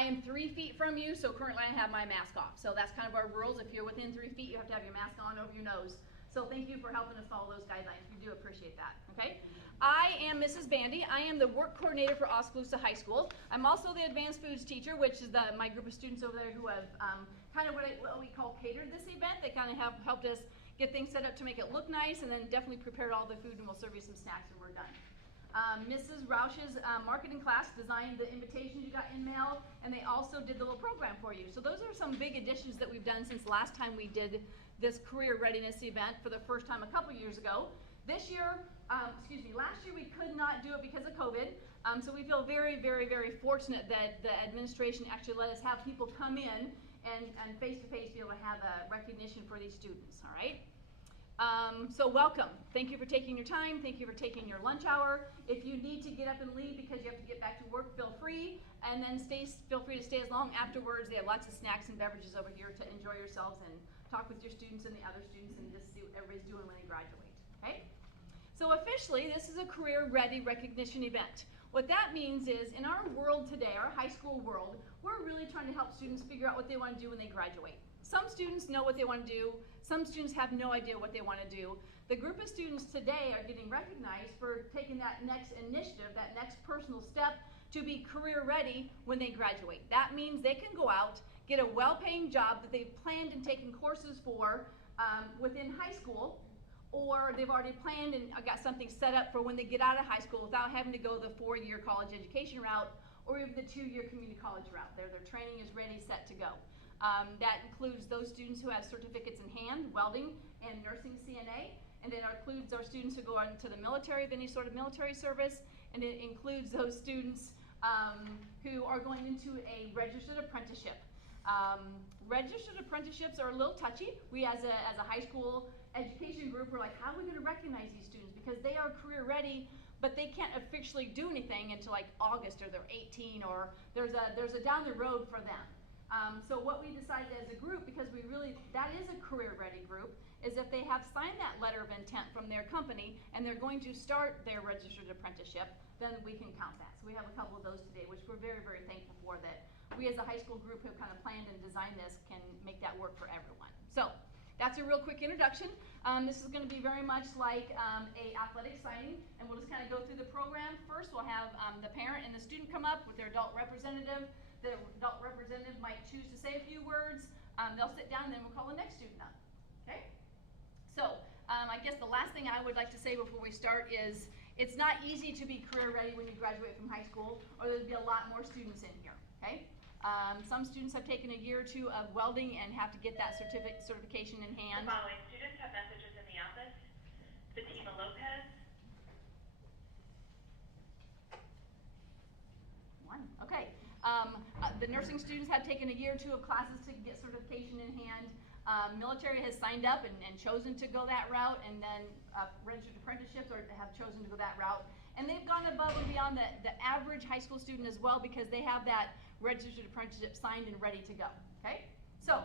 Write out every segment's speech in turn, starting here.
I am 3 feet from you, so currently I have my mask off. So that's kind of our rules. If you're within 3 feet, you have to have your mask on over your nose. So thank you for helping us follow those guidelines. We do appreciate that, okay? I am Mrs. Bandy. I am the work coordinator for Oskaloosa High School. I'm also the advanced foods teacher, which is my group of students over there who have kind of what we call catered this event. They kind of have helped us get things set up to make it look nice, and then definitely prepared all the food, and we'll serve you some snacks when we're done. Mrs. Roush's marketing class designed the invitations you got in mail, and they also did the little program for you. So those are some big additions that we've done since last time we did this career readiness event for the first time a couple years ago. This year, last year we could not do it because of COVID. So we feel very, very, very fortunate that the administration actually let us have people come in and face-to-face be able to have a recognition for these students, all right? So welcome. Thank you for taking your time. Thank you for taking your lunch hour. If you need to get up and leave because you have to get back to work, feel free. And then feel free to stay as long afterwards. They have lots of snacks and beverages over here to enjoy yourselves and talk with your students and the other students and just see what everybody's doing when they graduate, okay? So officially, this is a career ready recognition event. What that means is in our world today, our high school world, we're really trying to help students figure out what they want to do when they graduate. Some students know what they want to do. Some students have no idea what they want to do. The group of students today are getting recognized for taking that next initiative, that next personal step to be career ready when they graduate. That means they can go out, get a well-paying job that they've planned and taken courses for within high school, or they've already planned and got something set up for when they get out of high school without having to go the 4-year college education route or even the 2-year community college route. Their training is ready, set to go. That includes those students who have certificates in hand, welding and nursing CNA, and it includes our students who go on to the military of any sort of military service, and it includes those students who are going into a registered apprenticeship. Registered apprenticeships are a little touchy. We as a high school education group, we're like, how are we going to recognize these students? Because they are career ready, but they can't officially do anything until like August, or they're 18, or there's a down the road for them. So what we decided as a group, because that is a career ready group, is if they have signed that letter of intent from their company and they're going to start their registered apprenticeship, then we can count that. So we have a couple of those today, which we're very, very thankful for, that we as a high school group who have kind of planned and designed this can make that work for everyone. So that's a real quick introduction. This is going to be very much like a athletic signing, and we'll just kind of go through the program. First, we'll have the parent and the student come up with their adult representative. The adult representative might choose to say a few words. They'll sit down, and then we'll call the next student up. Okay? So I guess the last thing I would like to say before we start is it's not easy to be career ready when you graduate from high school, or there'll be a lot more students in here. Okay? Some students have taken a year or two of welding and have to get that certification in hand. The following students have messages in the office. Fatima Lopez. One. Okay. The nursing students have taken a year or two of classes to get certification in hand. Military has signed up and chosen to go that route, and then registered apprenticeships have chosen to go that route. And they've gone above and beyond the average high school student as well, because they have that registered apprenticeship signed and ready to go. Okay? So,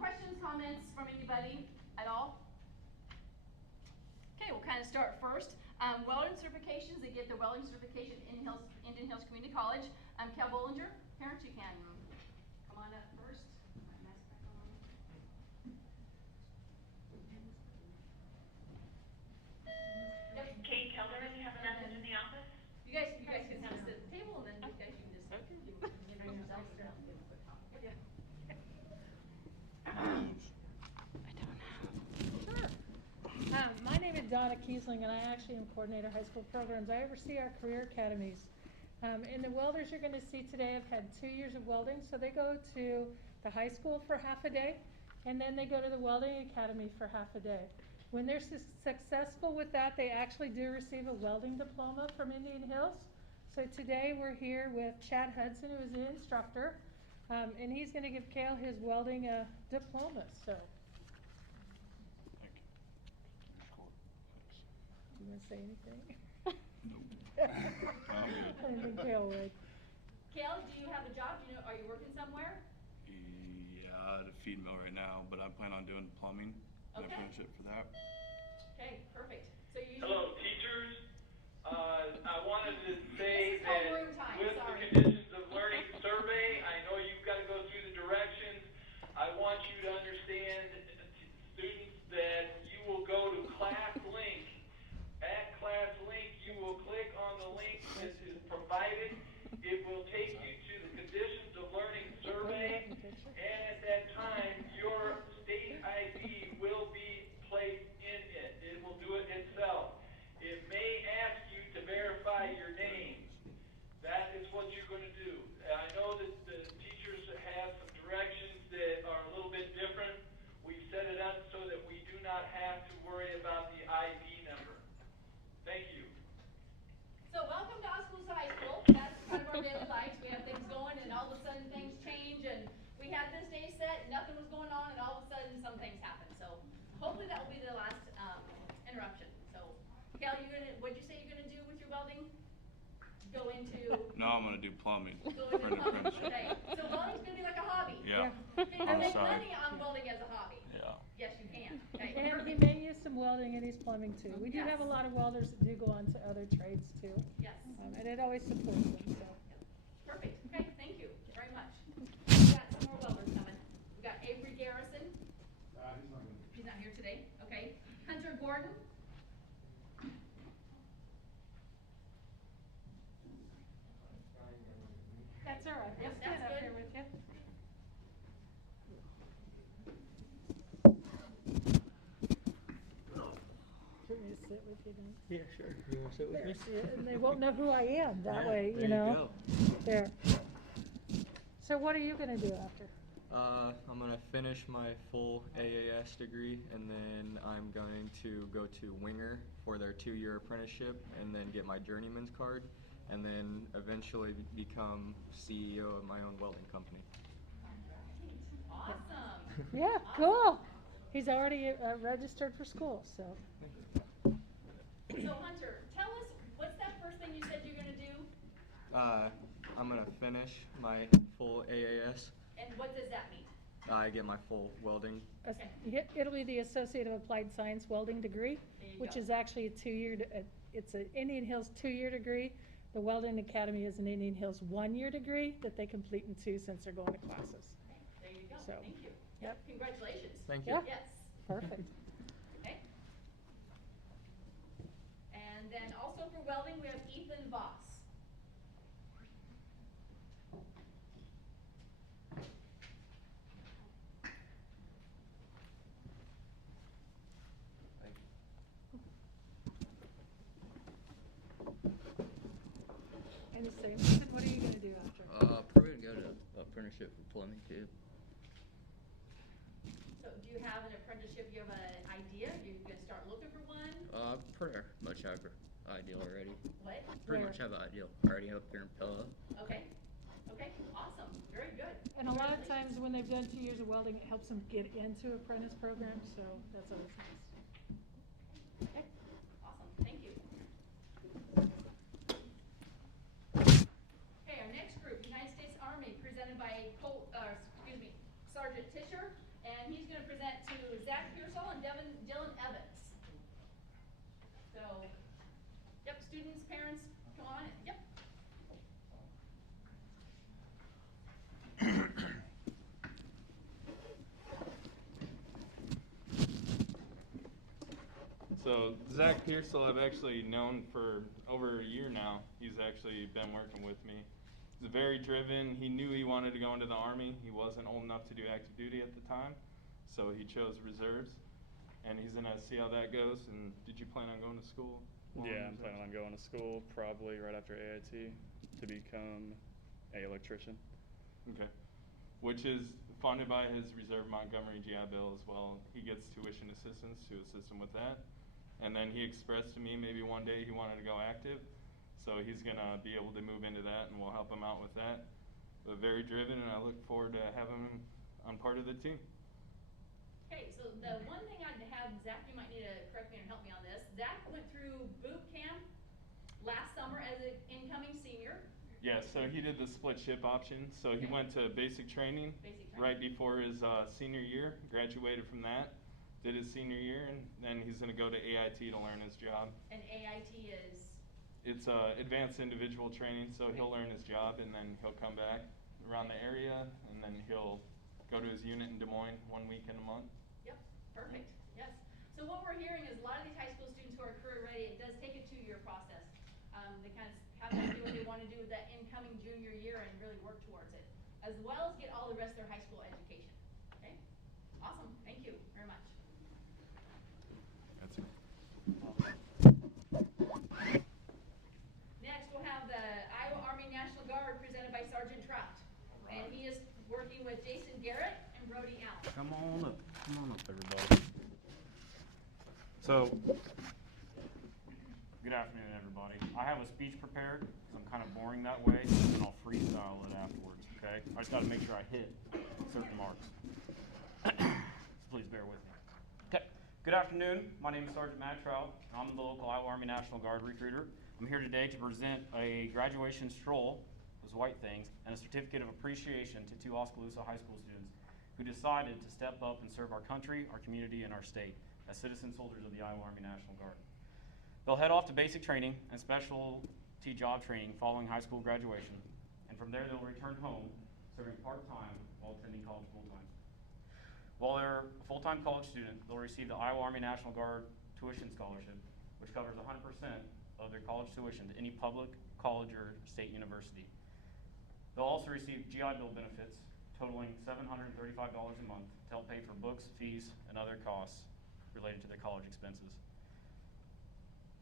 questions, comments from anybody at all? Okay, we'll kind of start first. Welding certifications, they get the welding certification in Indian Hills Community College. Cal Bollinger, parents, you can come on up first. Yep. Kate Kelder, you have a message in the office. You guys can have a sit at the table, and then you guys can just bring yourselves down. Yeah. I don't know. Sure. My name is Donna Kiesling, and I actually am coordinator of high school programs. I oversee our career academies. And the welders you're going to see today have had 2 years of welding, so they go to the high school for half a day, and then they go to the welding academy for half a day. When they're successful with that, they actually do receive a welding diploma from Indian Hills. So today we're here with Chad Hudson, who is the instructor, and he's going to give Cale his welding diploma. So, Thank you. you want to say anything? Nope. I didn't think Cale would. Cale, do you have a job? Are you working somewhere? Yeah, at a feed mill right now, but I plan on doing plumbing. Okay. Apprenticeship for that. Okay, perfect. So you. Hello, teachers. I wanted to say This is that homeroom time, with sorry. the conditions of learning survey, I had this day set, nothing was going on, and all of a sudden some things happened. So hopefully that will be the last interruption. So, Kel, what'd you say you're gonna do with your welding? Go into. No, I'm gonna do plumbing. Go into for the plumbing. apprenticeship. Okay. So welding's gonna be like a hobby. Yeah. Can you On the make side. money on welding as a hobby? Yeah. Yes, you can. Okay. And he may use some welding in his plumbing too. We do have a Yes. lot of welders that do go on to other trades too. Yes. And it always supports them, so. Perfect. Okay, thank you very much. We got some more welders coming. We got Avery Garrison. He's not here today. Okay. Hunter Gordon. That's all right. Yep, We'll stand that's up good. here with you. Do you want me to sit with you then? Yeah, sure. You want to sit with There, me? see it, and they won't know who I am that Yeah, way, there you know? go. There. So what are you gonna do after? I'm gonna finish my full AAS degree, and then I'm going to go to Winger for their 2-year apprenticeship, and then get my journeyman's card, and then eventually become CEO of my own welding company. Awesome. Yeah, cool. He's already registered for school, so. So Hunter, tell us, what's that first thing you said you're gonna do? I'm gonna finish my full AAS. And what does that mean? I get my full welding. It'll be the Associate of Applied Science Welding degree, There you which go. is actually a 2-year, it's an Indian Hills 2-year degree. The Welding Academy is an Indian Hills 1-year degree that they complete in 2 since they're going to classes. There you go. So, Thank you. yep. Congratulations. Thank you. Yeah. Yes. Perfect. Okay. And then also for welding, we have Ethan Voss. And the same, Ethan, what are you gonna do after? Probably gonna go to apprenticeship for plumbing too. So do you have an apprenticeship? You have an idea? You're gonna start looking for one? Pretty much have an idea already. What? Pretty Where? much have an idea already up here in Pella. Okay. Okay, awesome. Very good. And a lot of times when they've done 2 years of welding, it helps them get into apprentice programs, so that's always nice. Okay, awesome. Thank you. Okay, our next group, United States Army, presented by Sergeant Tischer, and he's gonna present to Zach Pearsall and Dylan Evans. So, yep, students, parents, come on, yep. So Zach Pearsall I've actually known for over a year now. He's actually been working with me. He's very driven. He knew he wanted to go into the Army. He wasn't old enough to do active duty at the time, so he chose reserves. And he's gonna see how that goes. And did you plan on going to school? Yeah, I'm planning on going to school probably right after AIT to become an electrician. Okay. Which is funded by his reserve Montgomery GI Bill as well. He gets tuition assistance to assist him with that. And then he expressed to me maybe one day he wanted to go active. So he's gonna be able to move into that and we'll help him out with that. But very driven, and I look forward to having him on part of the team. Okay, so the one thing I'd have, Zach, you might need to correct me and help me on this. Zach went through boot camp last summer as an incoming senior. Yeah, so he did the split ship option. So he Okay. went to basic training right before his senior year, graduated from that, did his senior year, and then he's gonna go to AIT to learn his job. And AIT is, It's advanced individual training, so he'll learn his job and then he'll come back around the area and then he'll go to his unit in Des Moines 1 week in a month. yep, perfect, yes. So what we're hearing is a lot of these high school students who are career ready, it does take a 2-year process. They kind of have to do what they want to do with that incoming junior year and really work towards it, as well as get all the rest of their high school education, okay? Awesome, thank you very much. That's it. Next, we'll have the Iowa Army National Guard presented by Sergeant Trout. And he is working with Jason Garrett and Brody Allen. Come on up, everybody. So, good afternoon, everybody. I have a speech prepared, because I'm kind of boring that way, and I'll freestyle it afterwards. okay? I just gotta make sure I hit certain marks. So please bear with me. Okay, good afternoon. My name is Sergeant Matt Trout. I'm the local Iowa Army National Guard recruiter. I'm here today to present a graduation stroll, those white things, and a certificate of appreciation to 2 Oskaloosa high school students who decided to step up and serve our country, our community, and our state as citizen soldiers of the Iowa Army National Guard. They'll head off to basic training and specialty job training following high school graduation, and from there they'll return home serving part-time while attending college full-time. While they're a full-time college student, they'll receive the Iowa Army National Guard tuition scholarship, which covers 100% of their college tuition to any public college or state university. They'll also receive GI Bill benefits totaling $735 a month to help pay for books, fees, and other costs related to their college expenses.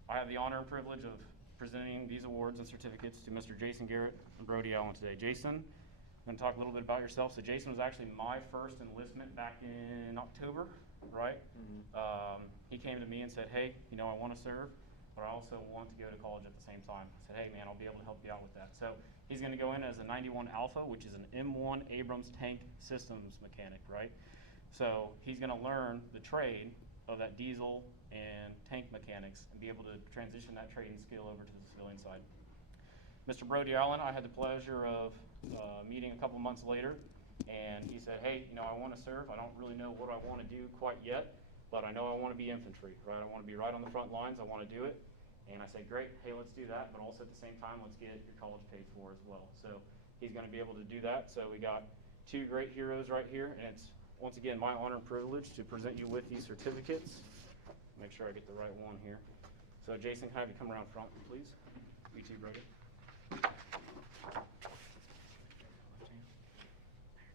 I have the honor and privilege of presenting these awards and certificates to Mr. Jason Garrett and Brody Allen today. Jason, I'm going to talk a little bit about yourself. So Jason was actually my first enlistment back in October, right? He came to me and said, hey, you know, I want to serve, but I also want to go to college at the same time. I said, hey man, I'll be able to help you out with that. So he's going to go in as a 91 Alpha, which is an M1 Abrams tank systems mechanic, right? So he's going to learn the trade of that diesel and tank mechanics and be able to transition that trading skill over to the civilian side. Mr. Brody Allen, I had the pleasure of meeting a couple months later, and he said, hey, you know, I want to serve. I don't really know what I want to do quite yet, but I know I want to be infantry, right? I want to be right on the front lines. I want to do it. And I said, great, hey, let's do that, but also at the same time, let's get your college paid for as well. So he's going to be able to do that. So we got 2 great heroes right here, and it's, once again, my honor and privilege to present you with these certificates. Make sure I get the right one here. So Jason, can I have you come around front, please? You too, Brody.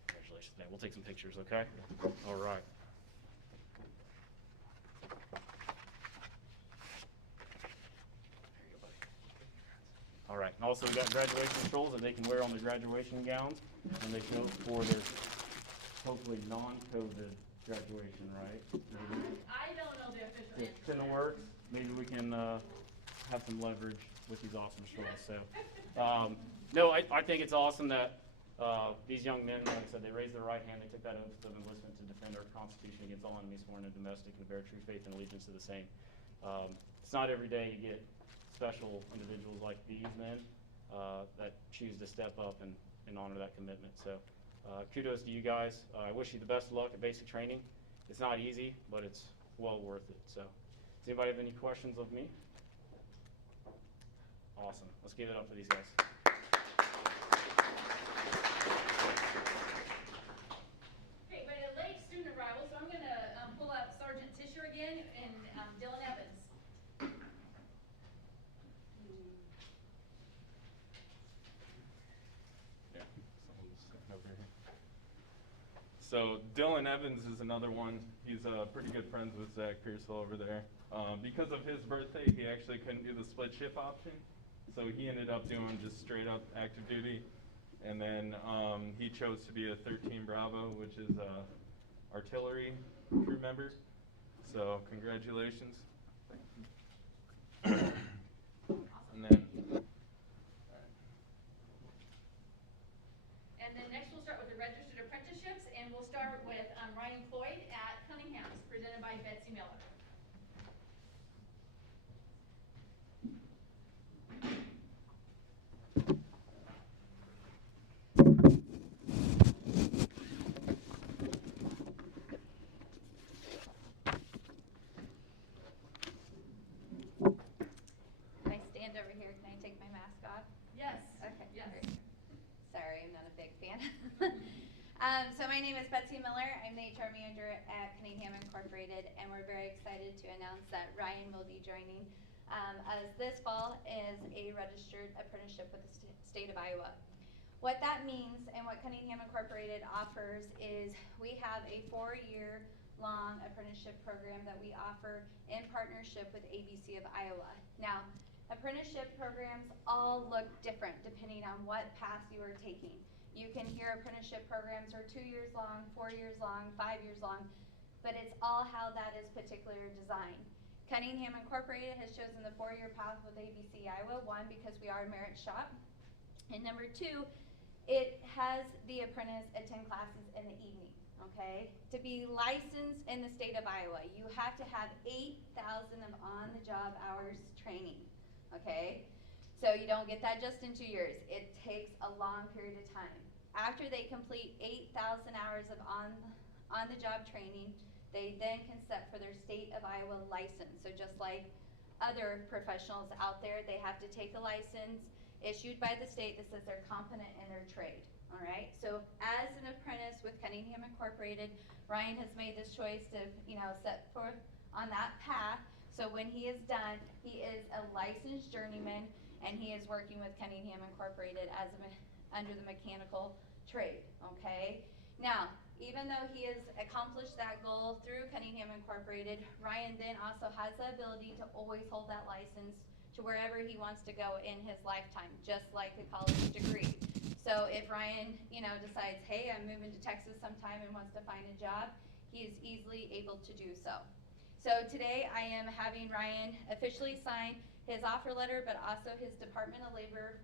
Congratulations, man. We'll take some pictures, okay? All right. All right, and also we got graduation strolls that they can wear on their graduation gowns, and they can for their hopefully non-COVID graduation, right? Maybe. I don't know the official If answer. it's in the works, maybe we can have some leverage with these awesome strolls. So, no, I think it's awesome that these young men, like I said, they raised their right hand, they took that oath of enlistment to defend our Constitution against all enemies, foreign and domestic, and bear true faith and allegiance to the same. It's not every day you get special individuals like these men that choose to step up and honor that commitment. So kudos to you guys. I wish you the best of luck at basic training. It's not easy, but it's well worth it. So does anybody have any questions of me? Awesome. Let's give it up for these guys. Okay, but a late student arrival, so I'm going to pull up Sergeant Tisher again and Dylan Evans. Yeah, someone's sitting over here. So Dylan Evans is another one. He's pretty good friends with Zach Pearsall over there. Because of his birthday, he actually couldn't do the split shift option. So he ended up doing just straight up active duty. And then he chose to be a 13 Bravo, which is a artillery crew member. So congratulations. And then And then next we'll start with the registered apprenticeships, and we'll start with Ryan Floyd at Cunningham's, presented by Betsy Miller. Can I stand over here? Can I take my mask off? Yes. Okay. Yes. Great. Sorry, I'm not a big fan. So my name is Betsy Miller. I'm the HR manager at Cunningham Incorporated, and we're very excited to announce that Ryan will be joining us this fall as a registered apprenticeship with the state of Iowa. What that means and what Cunningham Incorporated offers is we have a 4-year long apprenticeship program that we offer in partnership with ABC of Iowa. Now, apprenticeship programs all look different depending on what path you are taking. You can hear apprenticeship programs are 2 years long, 4 years long, 5 years long, but it's all how that is particularly designed. Cunningham Incorporated has chosen the 4-year path with ABC Iowa, 1, because we are a merit shop, and number 2, it has the apprentice attend classes in the evening, okay? To be licensed in the state of Iowa, you have to have 8,000 of on-the-job hours training, okay? So you don't get that just in 2 years. It takes a long period of time. After they complete 8,000 hours of on-the-job training, they then can set for their state of Iowa license. So just like other professionals out there, they have to take a license issued by the state that says they're competent in their trade, all right? So as an apprentice with Cunningham Incorporated, Ryan has made this choice to, set forth on that path. So when he is done, he is a licensed journeyman, and he is working with Cunningham Incorporated as under the mechanical trade, okay? Now, even though he has accomplished that goal through Cunningham Incorporated, Ryan then also has the ability to always hold that license to wherever he wants to go in his lifetime, just like a college degree. So if Ryan, decides, hey, I'm moving to Texas sometime and wants to find a job, he is easily able to do so. So today I am having Ryan officially sign his offer letter, but also his Department of Labor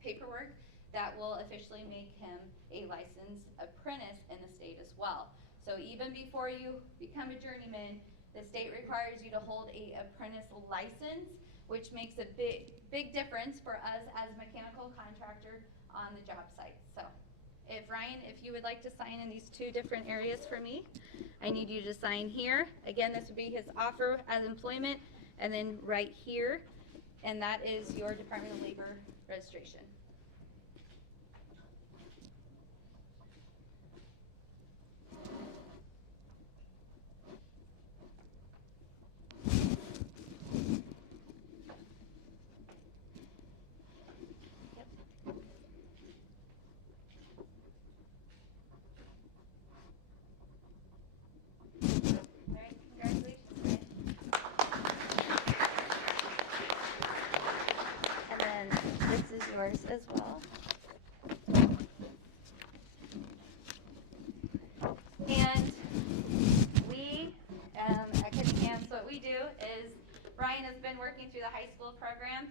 paperwork that will officially make him a licensed apprentice in the state as well. So even before you become a journeyman, the state requires you to hold a apprentice license, which makes a big difference for us as a mechanical contractor on the job site. So Ryan, if you would like to sign in these two different areas for me, I need you to sign here. Again, this would be his offer as employment, and then right here, and that is your Department of Labor registration. Yours as well. And we at Cunningham, so what we do is Ryan has been working through the high school program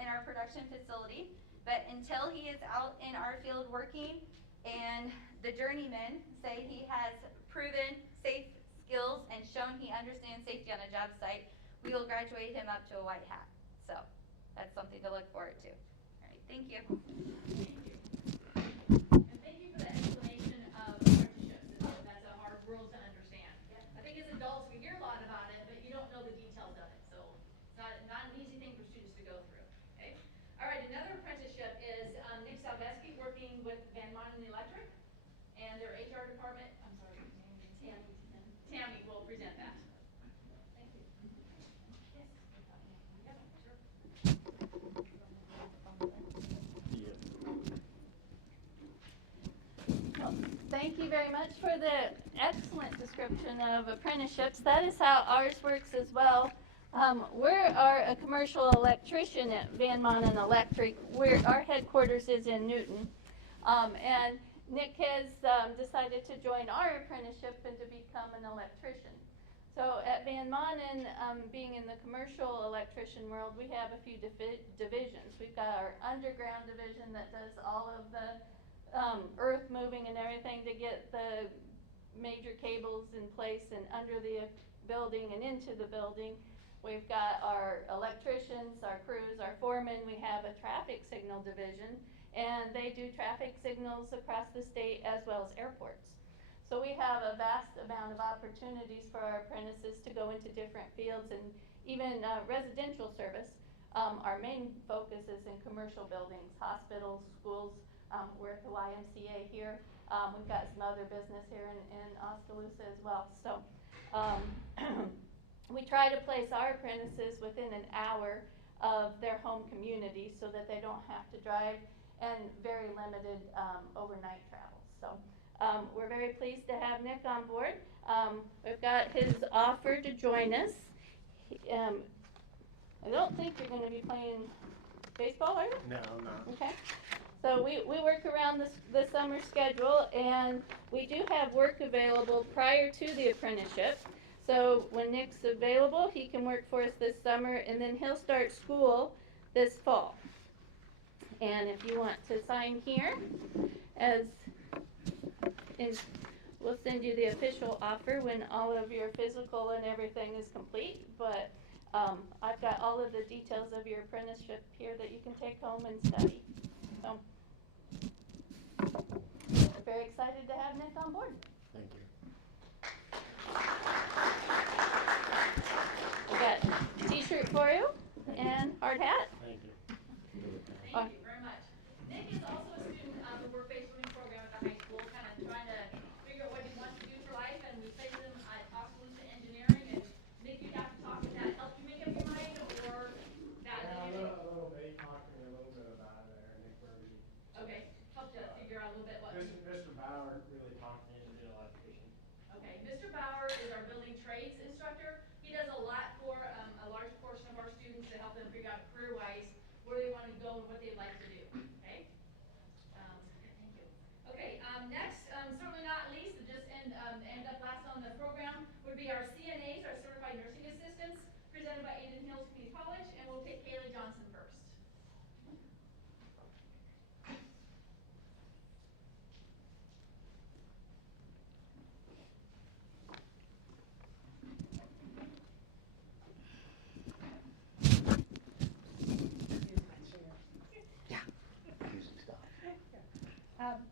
in our production facility, but until he is out in our field working and the journeymen say he has proven safe skills and shown he understands safety on a job site, we will graduate him up to a white hat. So that's something to look forward to. Thank you. Thank you. And thank you for the explanation of apprenticeships. That's a hard world to understand. I think as adults we hear a lot about it, but you don't know the details of it. So it's not an easy thing for students to go through. Okay. All right. Another apprenticeship is Nick Salveski working with Van Manen Electric, and their HR department. I'm sorry, Tammy will present that. Thank you. Yes. Yep. Sure. Thank you very much for the excellent description of apprenticeships. That is how ours works as well. We are a commercial electrician at Van Manen Electric. Our headquarters is in Newton. And Nick has decided to join our apprenticeship and to become an electrician. So at Van Manen, being in the commercial electrician world, we have a few divisions. We've got our underground division that does all of the earth moving and everything to get the major cables in place and under the building and into the building. We've got our electricians, our crews, our foremen. We have a traffic signal division, and they do traffic signals across the state as well as airports. So we have a vast amount of opportunities for our apprentices to go into different fields and even residential service. Our main focus is in commercial buildings, hospitals, schools. We're at the YMCA here. We've got some other business here in Oskaloosa as well. So we try to place our apprentices within an hour of their home community so that they don't have to drive, and very limited overnight travel. So we're very pleased to have Nick on board. We've got his offer to join us. I don't think you're going to be playing baseball, are you? No, I'm not. Okay. So we work around the summer schedule, and we do have work available prior to the apprenticeship. So when Nick's available, he can work for us this summer, and then he'll start school this fall. And if you want to sign here, as is, we'll send you the official offer when all of your physical and everything is complete. But I've got all of the details of your apprenticeship here that you can take home and study. So, we're very excited to have Nick on board. Thank you. We got a t-shirt for you and hard hat. Thank you. Thank you very much. Nick is also a student of the work-based learning program at the high school, kind of trying to figure out what he wants to do for life, and we placed him at Oskaloosa Engineering, and Nick, you'd have to talk, did that help you make up your mind, or that? Yeah, a little bit, he talked to me a little bit about it there, Nick Burby. Okay, helped you figure out a little bit what. Mr. Bauer really talked me into the electrician. Okay, Mr. Bauer is our building trades instructor. He does a lot for a large portion of our students to help them figure out career-wise where they want to go and what they'd like to do, okay? Thank you. Okay, next, certainly not least, to just end up last on the program would be our CNAs, our Certified Nursing Assistants, presented by Indian Hills Community College, and we'll take Kaylee Johnson first.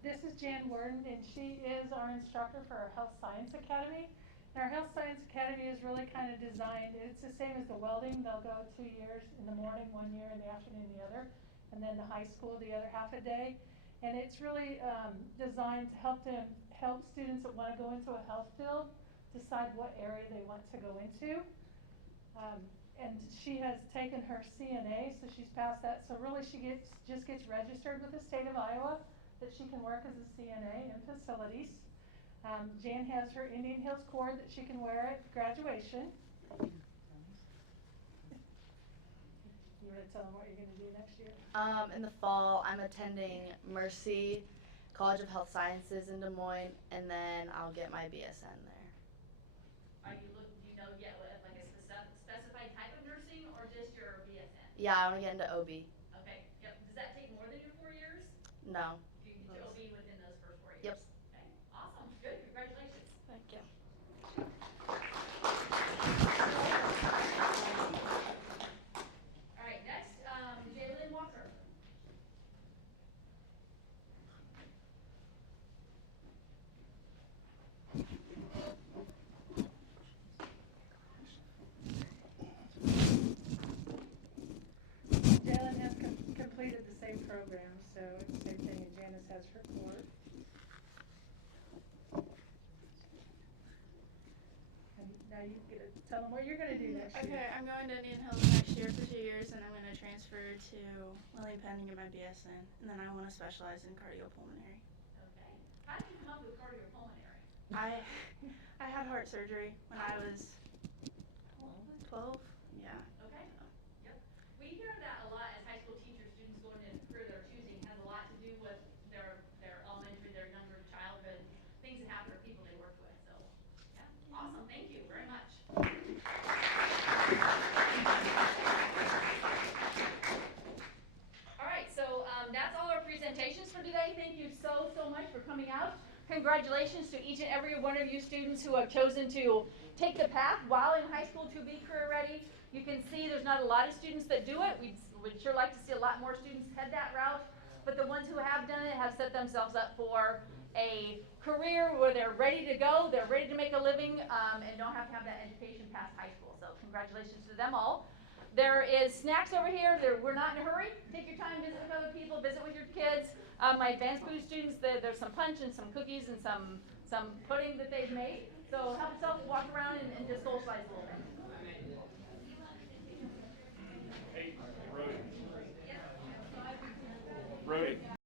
This is Jan Warden, and she is our instructor for our Health Science Academy. And our Health Science Academy is really kind of designed, it's the same as the welding. They'll go 2 years in the morning, 1 year in the afternoon, the other, and then the high school the other half a day. And it's really designed to help students that want to go into a health field decide what area they want to go into. And she has taken her CNA, so she's passed that. So really she just gets registered with the state of Iowa that she can work as a CNA in facilities. Jan has her Indian Hills cord that she can wear at graduation. You want to tell them what you're going to do next year? In the fall, I'm attending Mercy College of Health Sciences in Des Moines, and then I'll get my BSN there. Are you looking, do you know yet what, like a specified type of nursing or just your BSN? Yeah, I want to get into OB. Okay, yep. Does that take more than your 4 years? No. You can get your OB within those first 4 years? Yep. Okay, awesome, good, congratulations. Thank you. All right, next, Jalen Walker. Jalen has completed the same program, so it's the same thing, and Janice has her cord. And now you get to tell them what you're going to do next year. Okay, I'm going to Indian Hills next year for 2 years, and I'm going to transfer to William Penn to get my BSN, and then I want to specialize in cardiopulmonary. Okay, how did you come up with cardiopulmonary? I had heart surgery when I was 12. Yeah. Okay, yep. We hear that a lot as high school teachers, students going into the career they're choosing has a lot to do with their elementary, their younger childhood, things that happen to people they work with, so, yeah, awesome, thank you very much. All right, so that's all our presentations for today. Thank you so much for coming out. Congratulations to each and every one of you students who have chosen to take the path while in high school to be career ready. You can see there's not a lot of students that do it. We'd sure like to see a lot more students head that route, but the ones who have done it have set themselves up for a career where they're ready to go, they're ready to make a living, and don't have to have that education past high school. So congratulations to them all. There is snacks over here. We're not in a hurry. Take your time, visit with other people, visit with your kids. My advanced boost students, there's some punch and some cookies and some pudding that they've made. So help yourself walk around and just socialize a little bit.